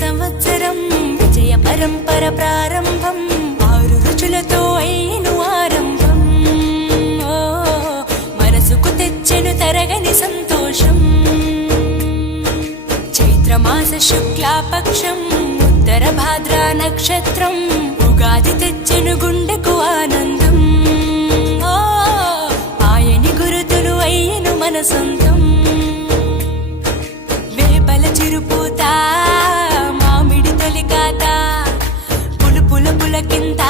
సంవత్సరం విజయ పరంపర ప్రారంభం 6 రుచులతో అయిను ఆరంభం మనసుకు తెచ్చెను తరగని సంతోషం చైత్రమాస శుక్లాపక్షం ఉత్తర భాద్ర నక్షత్రం ఉగాది తెచ్చెను గుండెకు ఆనందం ఆయని గురుతులు అయ్యను మన సొంతం వేపల చిరుపూత మామిడి తొలికాత పులుపుల పులకింత